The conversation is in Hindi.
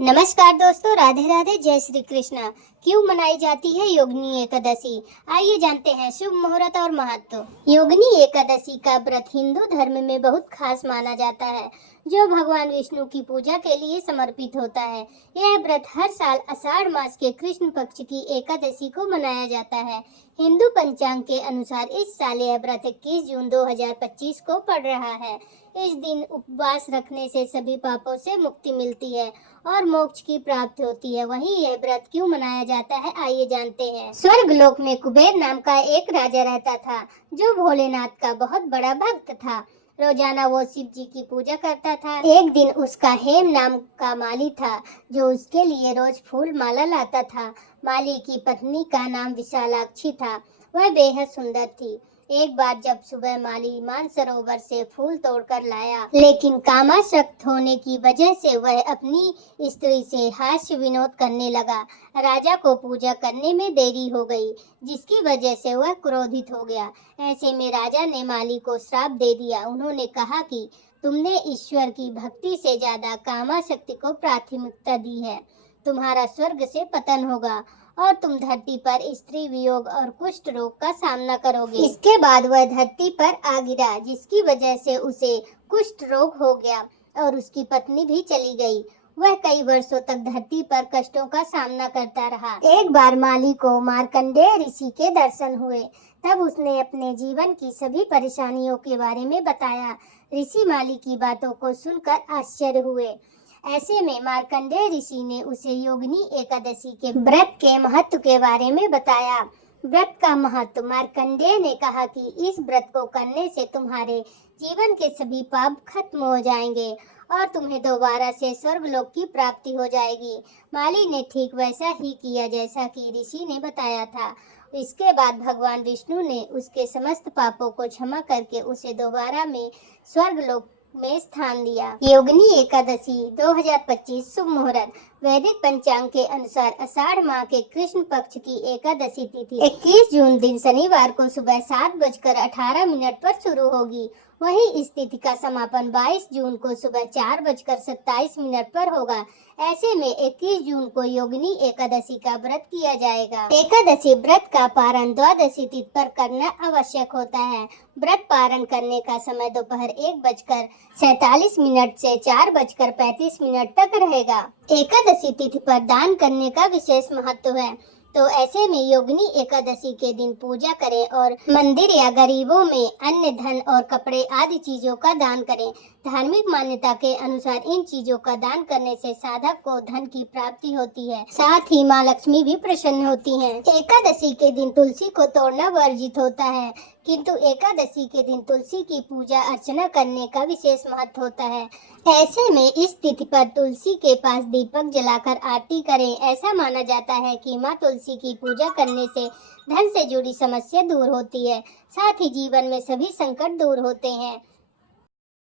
नमस्कार दोस्तों, राधे राधे, जय श्री कृष्णा। क्यों मनाई जाती है योगिनी एकादशी? आइए जानते हैं शुभ मुहूर्त और महत्व। योगिनी एकादशी का व्रत हिंदू धर्म में बहुत खास माना जाता है, जो भगवान विष्णु की पूजा के लिए समर्पित होता है। यह व्रत हर साल आषाढ़ मास के कृष्ण पक्ष की एकादशी को मनाया जाता है। हिंदू पंचांग के अनुसार इस साल यह व्रत 21 जून 2025 को पड़ रहा है। इस दिन उपवास रखने से सभी पापों से मुक्ति मिलती है और मोक्ष की प्राप्ति होती है। वहीं यह व्रत क्यों मनाया जाता है, आइए जानते हैं। स्वर्ग लोक में कुबेर नाम का एक राजा रहता था, जो भोलेनाथ का बहुत बड़ा भक्त था। रोजाना वो शिव जी की पूजा करता था। एक दिन उसका हेम नाम का माली था, जो उसके लिए रोज फूल माला लाता था। माली की पत्नी का नाम विशालाक्षी था। वह बेहद सुंदर थी। एक बार जब सुबह माली मानसरोवर से फूल तोड़कर लाया, लेकिन कामासक्त होने की वजह से वह अपनी स्त्री से हास्य विनोद करने लगा। राजा को पूजा करने में देरी हो गई, जिसकी वजह से वह क्रोधित हो गया। ऐसे में राजा ने माली को श्राप दे दिया। उन्होंने कहा कि तुमने ईश्वर की भक्ति से ज्यादा कामासक्ति को प्राथमिकता दी है। तुम्हारा स्वर्ग से पतन होगा और तुम धरती पर स्त्री वियोग और कुष्ठ रोग का सामना करोगे। इसके बाद वह धरती पर आ गिरा, जिसकी वजह से उसे कुष्ठ रोग हो गया और उसकी पत्नी भी चली गई। वह कई वर्षों तक धरती पर कष्टों का सामना करता रहा। एक बार माली को मार्कंडेय ऋषि के दर्शन हुए। तब उसने अपने जीवन की सभी परेशानियों के बारे में बताया। ऋषि माली की बातों को सुनकर आश्चर्य हुए। ऐसे में मार्कंडेय ऋषि ने उसे योगिनी एकादशी के व्रत के महत्व के बारे में बताया। व्रत का महत्व। मार्कंडेय ने कहा कि इस व्रत को करने से तुम्हारे जीवन के सभी पाप खत्म हो जाएंगे और तुम्हें दोबारा से स्वर्गलोक की प्राप्ति हो जाएगी। माली ने ठीक वैसा ही किया जैसा कि ऋषि ने बताया था। इसके बाद भगवान विष्णु ने उसके समस्त पापों को क्षमा करके उसे दोबारा में स्वर्गलोक में स्थान दिया। योगिनी एकादशी 2025 शुभ मुहूर्त। वैदिक पंचांग के अनुसार आषाढ़ माह के कृष्ण पक्ष की एकादशी तिथि 21 जून दिन शनिवार को सुबह 7:18 पर शुरू होगी। वहीं इस तिथि का समापन 22 जून को सुबह 4:27 पर होगा। ऐसे में 21 जून को योगिनी एकादशी का व्रत किया जाएगा। एकादशी व्रत का पारण द्वादशी तिथि पर करना आवश्यक होता है। व्रत पारण करने का समय दोपहर 1:47 से 4:35 तक रहेगा। एकादशी तिथि पर दान करने का विशेष महत्व है, तो ऐसे में योगिनी एकादशी के दिन पूजा करें और मंदिर या गरीबों में अन्न, धन और कपड़े आदि चीजों का दान करें। धार्मिक मान्यता के अनुसार इन चीजों का दान करने से साधक को धन की प्राप्ति होती है, साथ ही माँ लक्ष्मी भी प्रसन्न होती हैं। एकादशी के दिन तुलसी को तोड़ना वर्जित होता है, किंतु एकादशी के दिन तुलसी की पूजा अर्चना करने का विशेष महत्व होता है। ऐसे में इस तिथि पर तुलसी के पास दीपक जलाकर आरती करें। ऐसा माना जाता है कि माँ तुलसी की पूजा करने से धन से जुड़ी समस्या दूर होती है, साथ ही जीवन में सभी संकट दूर होते हैं।